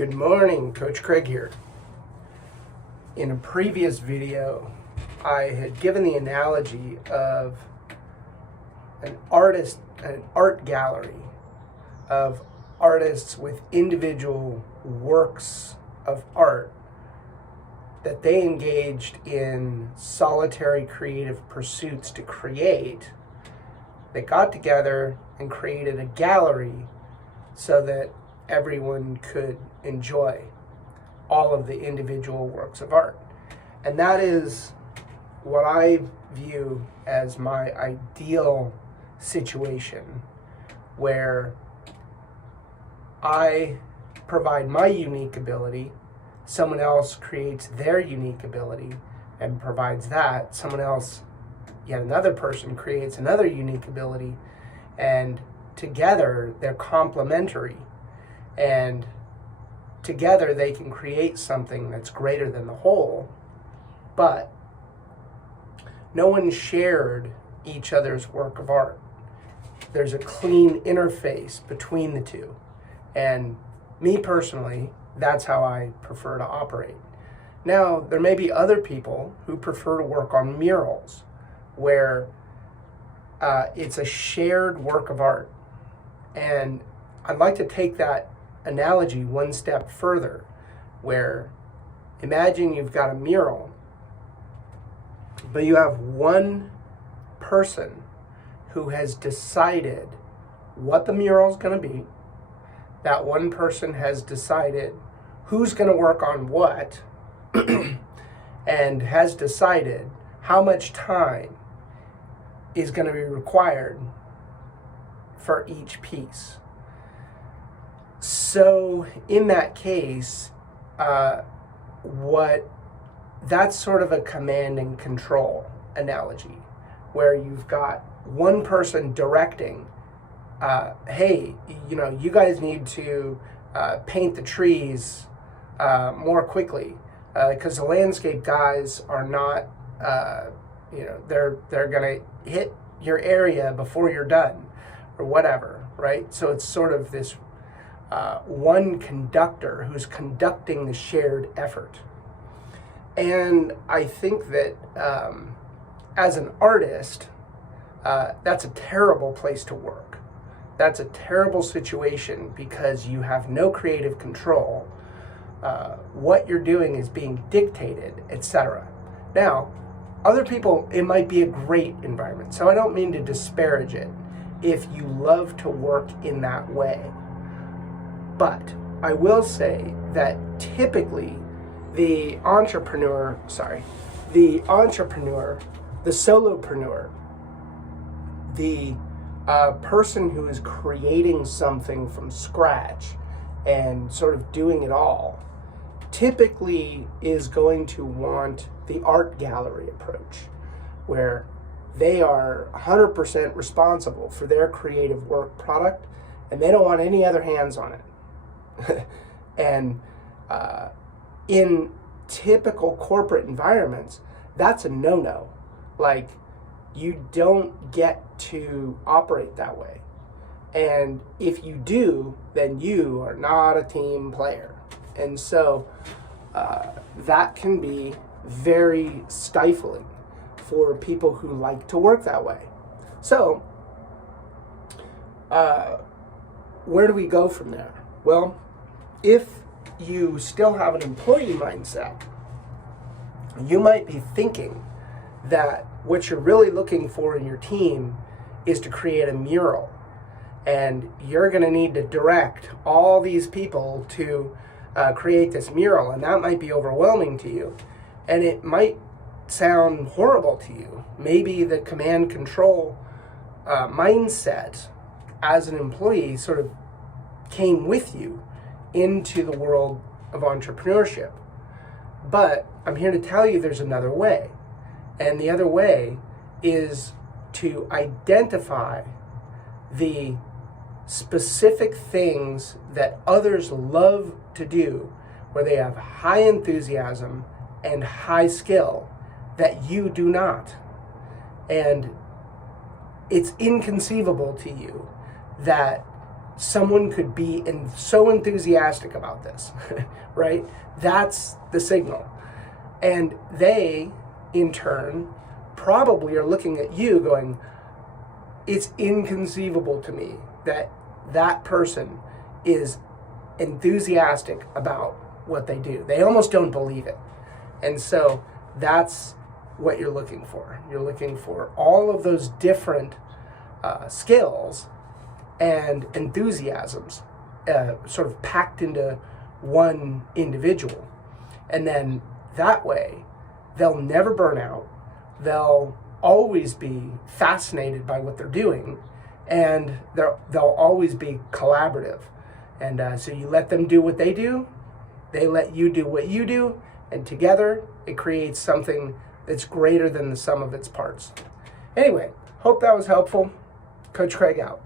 Good morning, Coach Craig here. In a previous video, I had given the analogy of an art gallery of artists with individual works of art that they engaged in solitary creative pursuits to create. They got together and created a gallery so that everyone could enjoy all of the individual works of art. And that is what I view as my ideal situation, where I provide my unique ability, someone else creates their unique ability and provides that, someone else, yet another person, creates another unique ability, and together they're complementary, and together they can create something that's greater than the whole. But no one shared each other's work of art. There's a clean interface between the two. And me personally, that's how I prefer to operate. Now, there may be other people who prefer to work on murals, where it's a shared work of art. And I'd like to take that analogy one step further, where imagine you've got a mural, but you have one person who has decided what the mural is going to be. That one person has decided who's going to work on what and has decided how much time is going to be required for each piece. So in that case, that's sort of a command and control analogy, where you've got one person directing, hey, you guys need to paint the trees more quickly, because the landscape guys are not, they're gonna hit your area before you're done, or whatever, right? So it's sort of this one conductor who's conducting the shared effort. And I think that as an artist, that's a terrible place to work. That's a terrible situation, because you have no creative control. What you're doing is being dictated, etc. Now, other people, it might be a great environment. So I don't mean to disparage it if you love to work in that way. But I will say that typically the entrepreneur, the solopreneur, the person who is creating something from scratch and sort of doing it all, typically is going to want the art gallery approach, where they are 100% responsible for their creative work product, and they don't want any other hands on it. And in typical corporate environments, that's a no-no. Like, you don't get to operate that way. And if you do, then you are not a team player. And so that can be very stifling for people who like to work that way. So where do we go from there? Well, if you still have an employee mindset, you might be thinking that what you're really looking for in your team is to create a mural, and you're going to need to direct all these people to create this mural, and that might be overwhelming to you, and it might sound horrible to you. Maybe the command control mindset as an employee sort of came with you into the world of entrepreneurship. But I'm here to tell you there's another way. And the other way is to identify the specific things that others love to do, where they have high enthusiasm and high skill that you do not. And it's inconceivable to you that someone could be so enthusiastic about this, right? That's the signal. And they, in turn, probably are looking at you going, it's inconceivable to me that that person is enthusiastic about what they do. They almost don't believe it. And so that's what you're looking for. You're looking for all of those different skills and enthusiasms sort of packed into one individual. And then that way, they'll never burn out. They'll always be fascinated by what they're doing, and they'll always be collaborative. And so you let them do what they do, they let you do what you do, and together it creates something that's greater than the sum of its parts. Anyway, hope that was helpful. Coach Craig out.